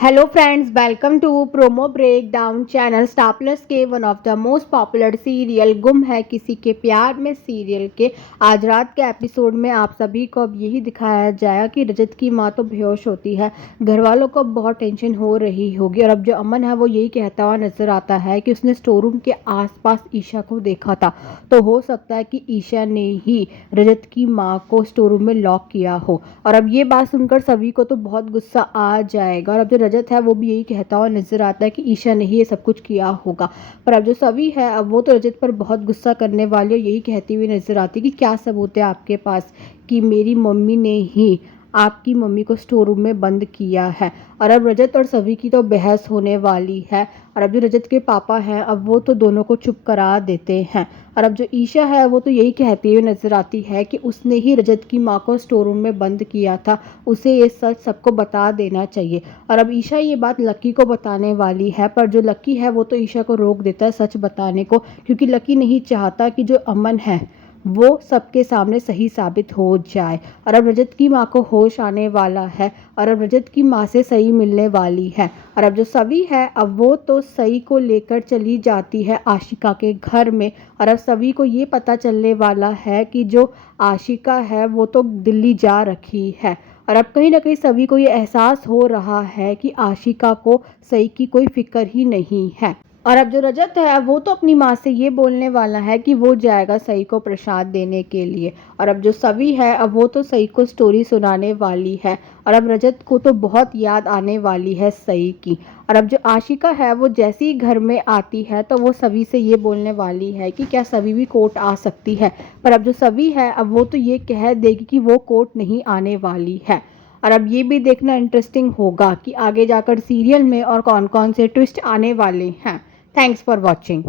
Hello friends, welcome to promo break down channel. Star Plus के one of the most popular serial Ghum Hai किसी के प्यार में serial के आज रात के एपिसोड में आप सभी को अब यही दिखाया जाएगा कि रजत की मां तो बेहोश होती है। घर वालों को बहुत टेंशन हो रही होगी और अब जो अमन है वो यही कहता हुआ नजर आता है कि उसने स्टोर रूम के आसपास ईशा को देखा था, तो हो सकता है कि ईशा ने ही रजत की माँ को स्टोर रूम में लॉक किया हो। और अब ये बात सुनकर सभी को तो बहुत गुस्सा आ जाएगा और अब जो रजत है वो भी यही कहता हुआ नजर आता है कि ईशा ने ही ये सब कुछ किया होगा। पर अब जो सभी है अब वो तो रजत पर बहुत गुस्सा करने वाली और यही कहती हुई नजर आती है कि क्या सबूत है आपके पास कि मेरी मम्मी ने ही आपकी मम्मी को स्टोर रूम में बंद किया है। और अब रजत और सभी की तो बहस होने वाली है और अब जो रजत के पापा हैं अब वो तो दोनों को चुप करा देते हैं। और अब जो ईशा है वो तो यही कहती हुई नजर आती है कि उसने ही रजत की माँ को स्टोर रूम में बंद किया था, उसे ये सच सबको बता देना चाहिए। और अब ईशा ये बात लकी को बताने वाली है, पर जो लकी है वो तो ईशा को रोक देता है सच बताने को, क्योंकि लकी नहीं चाहता कि जो अमन है वो सबके सामने सही साबित हो जाए। और अब रजत की माँ को होश आने वाला है और अब रजत की माँ से सही मिलने वाली है। और अब जो सभी है अब वो तो सही को लेकर चली जाती है आशिका के घर में और अब सभी को ये पता चलने वाला है कि जो आशिका है वो तो दिल्ली जा रखी है। और अब कहीं ना कहीं सभी को ये एहसास हो रहा है कि आशिका को सही की कोई फिक्र ही नहीं है। और अब जो रजत है वो तो अपनी माँ से ये बोलने वाला है कि वो जाएगा सई को प्रसाद देने के लिए। और अब जो सभी है अब वो तो सई को स्टोरी सुनाने वाली है और अब रजत को तो बहुत याद आने वाली है सई की। और अब जो आशिका है वो जैसे ही घर में आती है तो वो सभी से ये बोलने वाली है कि क्या सभी भी कोर्ट आ सकती है। पर अब जो सभी है अब वो तो ये कह देगी कि वो कोर्ट नहीं आने वाली है। और अब ये भी देखना इंटरेस्टिंग होगा कि आगे जाकर सीरियल में और कौन कौन से ट्विस्ट आने वाले हैं। Thanks for watching.